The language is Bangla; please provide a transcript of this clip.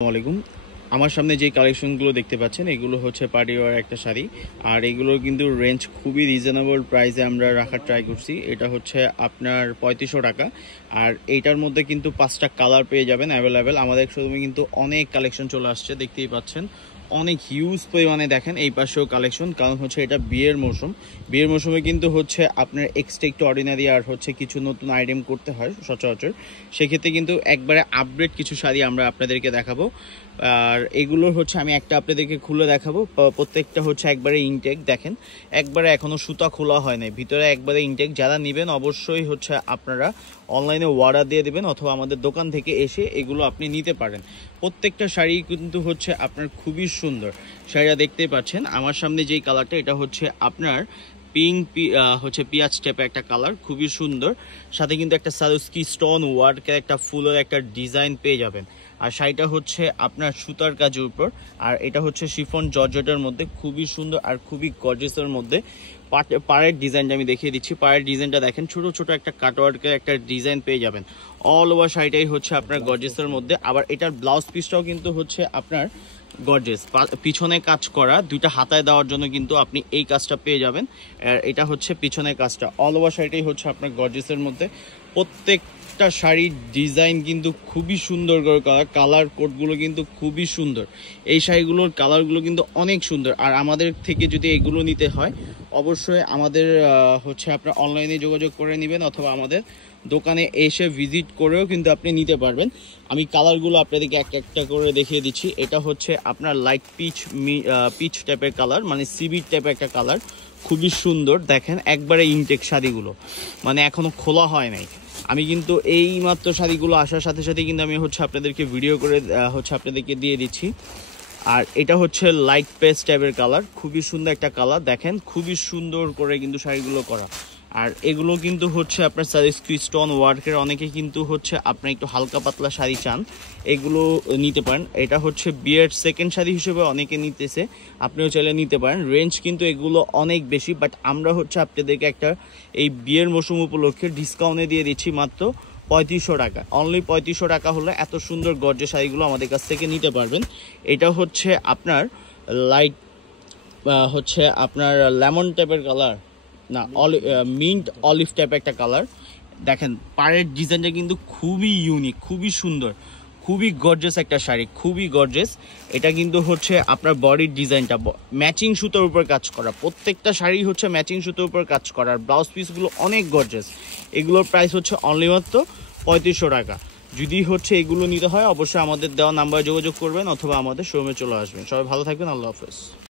আসসালামু আলাইকুম। আমার সামনে যে কালেকশনগুলো দেখতে পাচ্ছেন এগুলো হচ্ছে পার্টি ওয়্যার একটা শাড়ি। আর এগুলোর কিন্তু রেঞ্জ খুবই রিজনেবল প্রাইসে আমরা রাখার ট্রাই করছি। এটা হচ্ছে আপনার 3500 টাকা। আর এইটার মধ্যে কিন্তু 5টা কালার পেয়ে যাবেন অ্যাভেলেবেল। আমাদের শোরুমে কিন্তু অনেক কালেকশন চলে আসছে, দেখতেই পাচ্ছেন অনেক হিউজ পরিমাণে। দেখেন এই পাশেও কালেকশন, কারণ হচ্ছে এটা বিয়ের মৌসুম। বিয়ের মৌসুমে কিন্তু হচ্ছে আপনার এক্সট্রা একটু অর্ডিনারি আর হচ্ছে কিছু নতুন আইটেম করতে হয় সচরাচর। সেক্ষেত্রে কিন্তু একবারে আপডেট কিছু শাড়ি আমরা আপনাদেরকে দেখাবো। আর এগুলোর হচ্ছে আমি একটা আপনাদেরকে খুলে দেখাবো। প্রত্যেকটা হচ্ছে একবারে ইনটেক। দেখেন একবারে এখনো সুতা খোলা হয় নাই, ভিতরে একবারে ইনটেক। যারা নেবেন অবশ্যই হচ্ছে আপনারা অনলাইনে অর্ডার দিয়ে দেবেন অথবা আমাদের দোকান থেকে এসে এগুলো আপনি নিতে পারেন। প্রত্যেকটা শাড়ি কিন্তু হচ্ছে আপনার খুবই সুন্দর। শাড়িটা দেখতেই পাচ্ছেন আমার সামনে যেই কালারটা, এটা হচ্ছে আপনার পিঙ্ক হচ্ছে পেঁয়াজ টাইপের একটা কালার, খুবই সুন্দর। সাথে কিন্তু একটা সারুস্কি স্টোন ওয়ার্কের একটা ফুলের একটা ডিজাইন পেয়ে যাবেন। আর শাড়িটা হচ্ছে আপনার সুতার কাজের উপর, আর এটা হচ্ছে শিফন জর্জেটের মধ্যে, খুবই সুন্দর আর খুবই গর্জিয়াসের মধ্যে। পাড়ের ডিজাইনটা আমি দেখিয়ে দিচ্ছি। পাড়ের ডিজাইনটা দেখেন, ছোট ছোট একটা কাটওয়ার্কের একটা ডিজাইন পেয়ে যাবেন। অল ওভার শাড়িটাই হচ্ছে আপনার গর্জিয়াসের মধ্যে। আবার এটার ব্লাউজ পিসটাও কিন্তু হচ্ছে আপনার গর্জিয়াস, পিছনে কাজ করা, দুইটা হাতায় দেওয়ার জন্য কিন্তু আপনি এই কাজটা পেয়ে যাবেন। আর এটা হচ্ছে পিছনের কাজটা। অল ওভার শাড়িটাই হচ্ছে আপনার গর্জিয়াসের মধ্যে। প্রত্যেকটা শাড়ির ডিজাইন কিন্তু খুবই সুন্দর করে করা, কালার কোডগুলো কিন্তু খুবই সুন্দর। এই শাড়িগুলোর কালারগুলো কিন্তু অনেক সুন্দর। আর আমাদের থেকে যদি এগুলো নিতে হয় অবশ্যই আমাদের হচ্ছে আপনার অনলাইনে যোগাযোগ করে নেবেন অথবা আমাদের দোকানে এসে ভিজিট করেও কিন্তু আপনি নিতে পারবেন। আমি কালারগুলো আপনাদেরকে একটা করে দেখিয়ে দিচ্ছি। এটা হচ্ছে আপনার লাইট পিচ টাইপের কালার, মানে সিবির টাইপের একটা কালার, খুবই সুন্দর। দেখেন একবারে ইনটেক শাড়িগুলো, মানে এখনো খোলা হয় নাই। আমি কিন্তু এই মাত্র শাড়িগুলো আসার সাথে সাথে কিন্তু আমি হচ্ছে আপনাদেরকে ভিডিও করে হচ্ছে আপনাদেরকে দিয়ে দিচ্ছি। আর এটা হচ্ছে লাইট পেস্ট টাইপের কালার, খুবই সুন্দর একটা কালার। দেখেন খুবই সুন্দর করে কিন্তু শাড়িগুলো করা। আর এগুলো কিন্তু হচ্ছে আপনার সারুস্কি স্টোন ওয়ার্কের। অনেকে কিন্তু হচ্ছে আপনার একটু হালকা পাতলা শাড়ি চান, এগুলো নিতে পারেন। এটা হচ্ছে বিয়ের সেকেন্ড শাড়ি হিসেবে অনেকে নিতেছে, আপনিও চাইলে নিতে পারেন। রেঞ্জ কিন্তু এগুলো অনেক বেশি, বাট আমরা হচ্ছে আপনাদেরকে একটা এই বিয়ের মৌসুম উপলক্ষে ডিসকাউন্টে দিয়ে দিচ্ছি মাত্র 3500 টাকা। অনলি 3500 টাকা হলে এত সুন্দর গর্জিয়াস শাড়িগুলো আমাদের কাছ থেকে নিতে পারবেন। এটা হচ্ছে আপনার লাইট হচ্ছে আপনার লেমন টাইপের কালার, না মিন্ট অলিভ টাইপের একটা কালার। দেখেন পাড়ের ডিজাইনটা কিন্তু খুবই ইউনিক, খুবই সুন্দর, খুবই গর্জিয়াস একটা শাড়ি, খুবই গর্জিয়াস। এটা কিন্তু হচ্ছে আপনার বডির ডিজাইনটা ম্যাচিং সুতোর উপর কাজ করা। প্রত্যেকটা শাড়ি হচ্ছে ম্যাচিং সুতোর উপর কাজ করা। আর ব্লাউজ পিসগুলো অনেক গর্জিয়াস। এগুলোর প্রাইস হচ্ছে অনলি মাত্র 3500 টাকা। যদি হচ্ছে এগুলো নিতে হয় অবশ্যই আমাদের দেওয়া নাম্বারে যোগাযোগ করবেন অথবা আমাদের শোরুমে চলে আসবেন। সবাই ভালো থাকবেন, আল্লাহ হাফেজ।